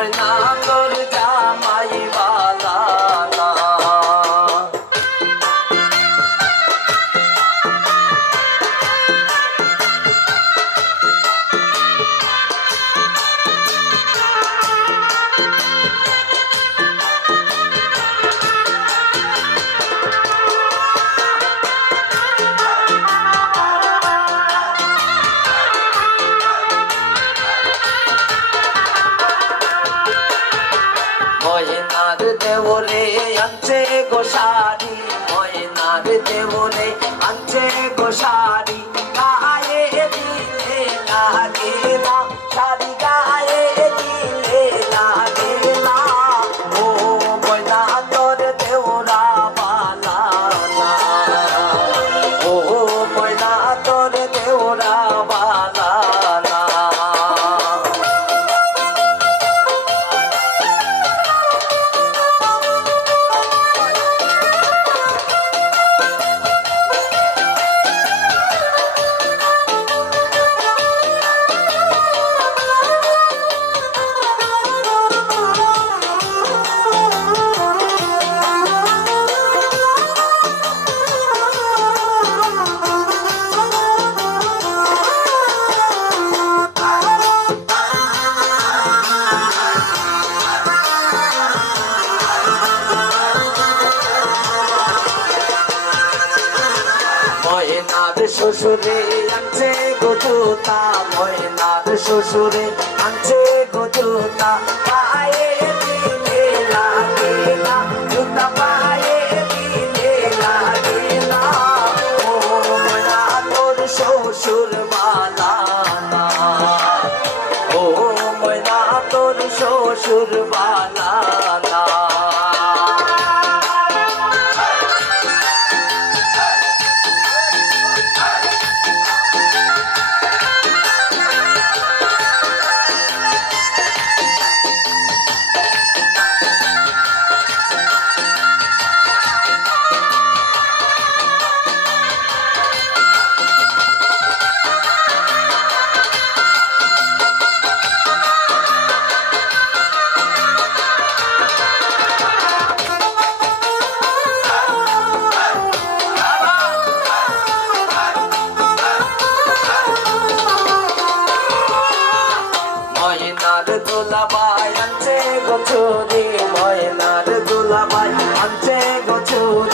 ময়না তোর জামাই বালা না। ময়নার দেওরে আনছে গো শাড়ি, ময়নার দেওরে আনছে গো শাড়ি, গায়ে দিলে লাগে না শাড়ি, গায়ে দিলে লাগে না। ও ময়না তোর দেওরা বালা না, ও ময়না তোর দেওরা বালা না। ময়নার শ্বশুরে আনছে গো জুতা, ময়নার শ্বশুরে আনছে গো জুতা, পায়ে দিলে লাগে না জুতা, পায়ে দিলে লাগে না। ও ময়না তোর শ্বশুর বালা না, ও ময়না তোর শ্বশুর বালা না। ময়নার দুলাভাই আনছে গো চুরি, ময়নার দুলাভাই আনছে গো চুরি।